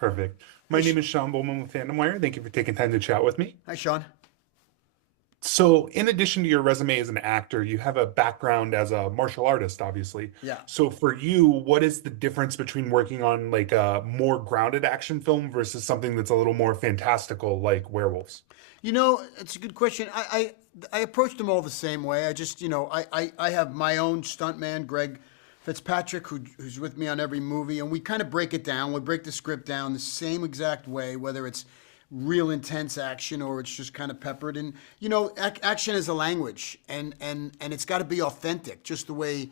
Perfect. Hey, My name is Sean Bowman with FandomWire. Thank you for taking time to chat with me. hi, Sean. So, in addition to your resume as an actor, you have a background as a martial artist, obviously. Yeah. So, for you, what is the difference between working on like a more grounded action film versus something that's a little more fantastical, like Werewolves? It's a good question. I approached them all the same way. I just, I have my own stuntman, Greg Fitzpatrick, who's with me on every movie, and we kind of break it down. We break the script down the same exact way, whether it's real intense action or it's just kind of peppered. And action is a language, and it's got to be authentic, just the way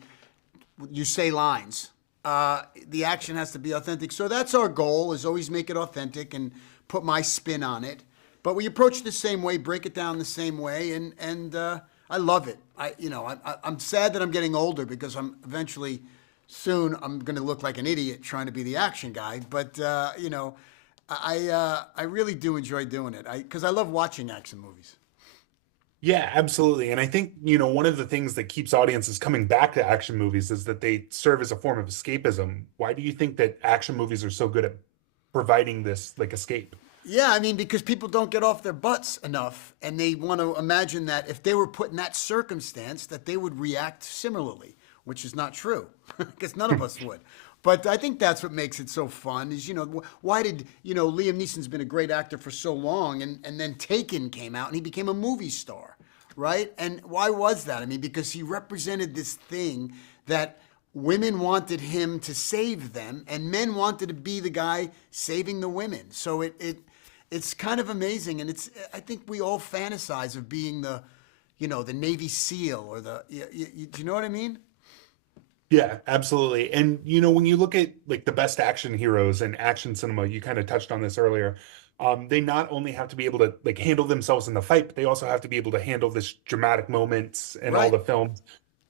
you say lines. The action has to be authentic. So that's our goal: is always make it authentic and put my spin on it. But we approach it the same way, break it down the same way, and I love it. I'm sad that I'm getting older because soon I'm going to look like an idiot trying to be the action guy. But I really do enjoy doing it because I love watching action movies. Yeah, absolutely. And I think, one of the things that keeps audiences coming back to action movies is that they serve as a form of escapism. Why do you think that action movies are so good at providing this like escape? Yeah, I mean, because people don't get off their butts enough, and they want to imagine that if they were put in that circumstance, that they would react similarly, which is not true, because none of us would. But I think that's what makes it so fun. Is why did Liam Neeson's been a great actor for so long, and then Taken came out, and he became a movie star, right? And why was that? I mean, because he represented this thing that women wanted him to save them, and men wanted to be the guy saving the women. So it's kind of amazing, and I think we all fantasize of being the Navy SEAL or do you know what I mean? Yeah, absolutely. And when you look at like the best action heroes in action cinema, you kind of touched on this earlier. They not only have to be able to like handle themselves in the fight, but they also have to be able to handle this dramatic moments in all Right. the films.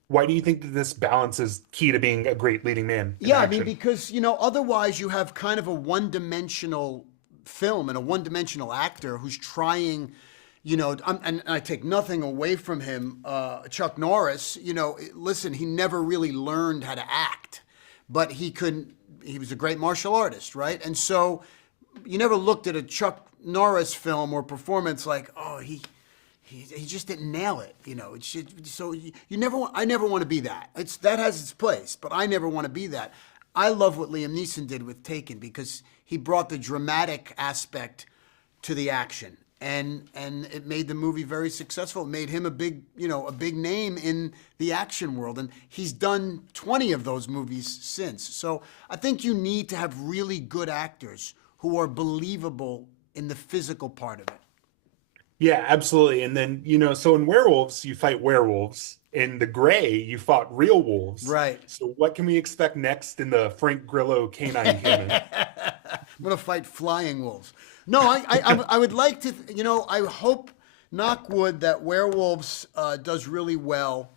Why do you think that this balance is key to being a great leading man in Yeah, I mean, action? because otherwise you have kind of a one-dimensional film and a one-dimensional actor who's trying. And I take nothing away from him. Chuck Norris, listen, he never really learned how to act, but he could. He was a great martial artist, right? And so, you never looked at a Chuck Norris film or performance like, oh, he just didn't nail it. So you never want. I never want to be that. That has its place, but I never want to be that. I love what Liam Neeson did with Taken because he brought the dramatic aspect to the action, and it made the movie very successful. It made him a big name in the action world, and he's done 20 of those movies since. So I think you need to have really good actors who are believable in the physical part of it. Yeah, absolutely. And then, so in Werewolves, you fight werewolves. In The Gray, you fought real wolves. Right. So what can we expect next in the Frank Grillo canine canon? I'm gonna fight flying wolves. No, I would like to. I hope, knock wood, that Werewolves does really well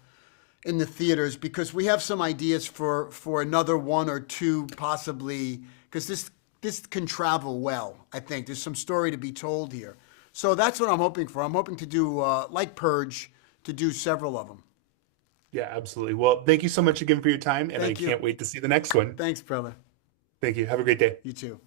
in the theaters because we have some ideas for another one or two possibly because this can travel well. I think there's some story to be told here. So that's what I'm hoping for. I'm hoping to do like Purge, to do several of them. Yeah, absolutely. Well, thank you so much again for your time, and I Thank you. can't wait to see the next one. Thanks, brother. Thank you. Have a great day. You too.